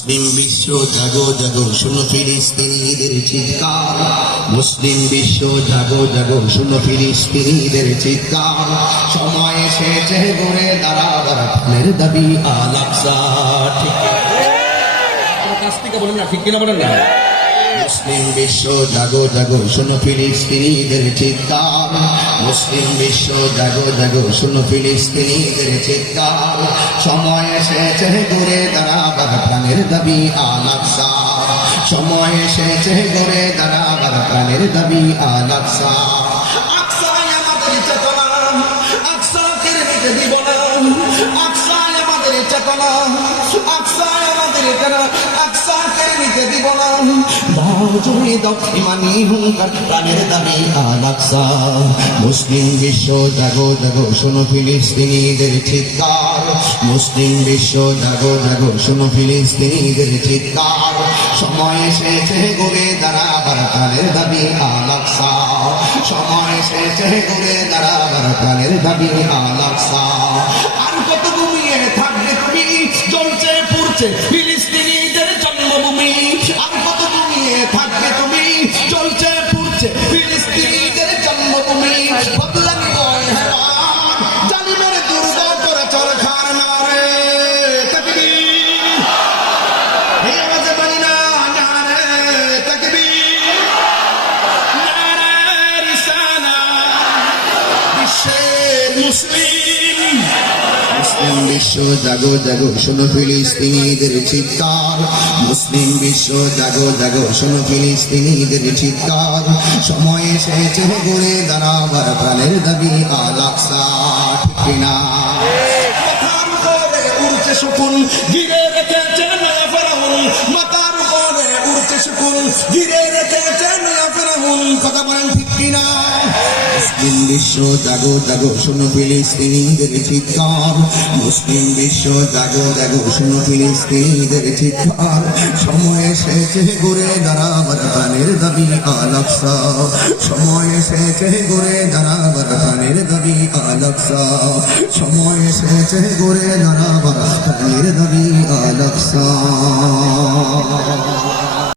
মুসলিম বিশ্ব জাগো জাগো শুনো ফিলিস্তিনিদের চিৎকার। মুসলিম বিশ্ব জাগো জাগো শুনো ফিলিস্তিনিদের চিৎকার। সময় এসেছে গড়ে দাঁড়াবার প্রাণের দাবি আল আকসা। ঠিক কাছ থেকে বলেন না, ঠিক কিনা বলেন না? মুসলিম বিশ্ব জাগো জাগো শুনো ফিলিস্তিনিদের চিৎকার। মুসলিম বিশ্ব জাগো জাগো শুনো ফিলিস্তিনিদের চিৎকার। সময় এসেছে গড়ে দাঁড়াবার প্রাণের দাবি আল আকসা। সময় এসেছে গড়ে দাঁড়াবার প্রাণের দাবি আল আকসা। আকসায় আমাদের চেতনা, আকসাকে রেখে দিব না। আকসায় আমাদের চেতনা, আকসায় আমাদের চেতনা, আকসাকে রেখে দিব না। বাজুরি দক্ষিমানি হুঙ্কার প্রাণের দাবি আল আকসা। মুসলিম বিশ্ব জাগো জাগো শোনো ফিলিস্তিনিদের চিৎকার। মুসলিম বিশ্ব জাগো জাগো শোনো ফিলিস্তিনিদের চিৎকার। সময় এসেছে গড়ে দাঁড়াবার প্রাণের দাবি আল আকসা। সময় এসেছে গড়ে দাঁড়াবার প্রাণের দাবি আল আকসা। আর কত ঘুমিয়ে থাকবে তুমি, জ্বলছে পুড়ছে ফিলিস্তিনিদের জন্মভূমি। আর কত ঘুমিয়ে থাকবে তুমি, জ্বলছে পুড়ছে ফিলিস্তিনিদের জন্মভূমি। বদলানি বয় হেরান জালিমের দুর্গ করে চলে খার নারে তাকবীর। এই আওয়াজে বলি না নারে তাকবীর, নারে রিসালাত। বিশ্বের মুসলিম, মুসলিম বিশ্ব জাগো জাগো শোনো ফিলিস্তিনিদের চিৎকার। মুসলিম বিশ্ব জাগো জাগো শোনো ফিলিস্তিনিদের চিৎকার। সময় এসেছে গড়ে দাঁড়াবার প্রাণের দাবি আল আকসা। ঠিক কিনা? মাথার উপরে উড়ছে শকুন, ঘিরে রেখেছে নয়া ফেরাউন। মাথার উপরে উড়ছে শকুন, ঘিরে রেখেছে নয়া ফেরাউন। কথা বলেন ঠিক কিনা? মুসলিম বিশ্ব জাগো জাগো শোনো ফিলিস্তিনিদের চিৎকার। মুসলিম বিশ্ব জাগো জাগো শোনো ফিলিস্তিনিদের চিৎকার। সময় এসেছে গড়ে দাঁড়াবার প্রাণের দাবি আল আকসা। সময় এসেছে গড়ে দাঁড়াবার প্রাণের দাবি আল আকসা। সময় এসেছে গড়ে দাঁড়াবার প্রাণের দাবি আল আকসা।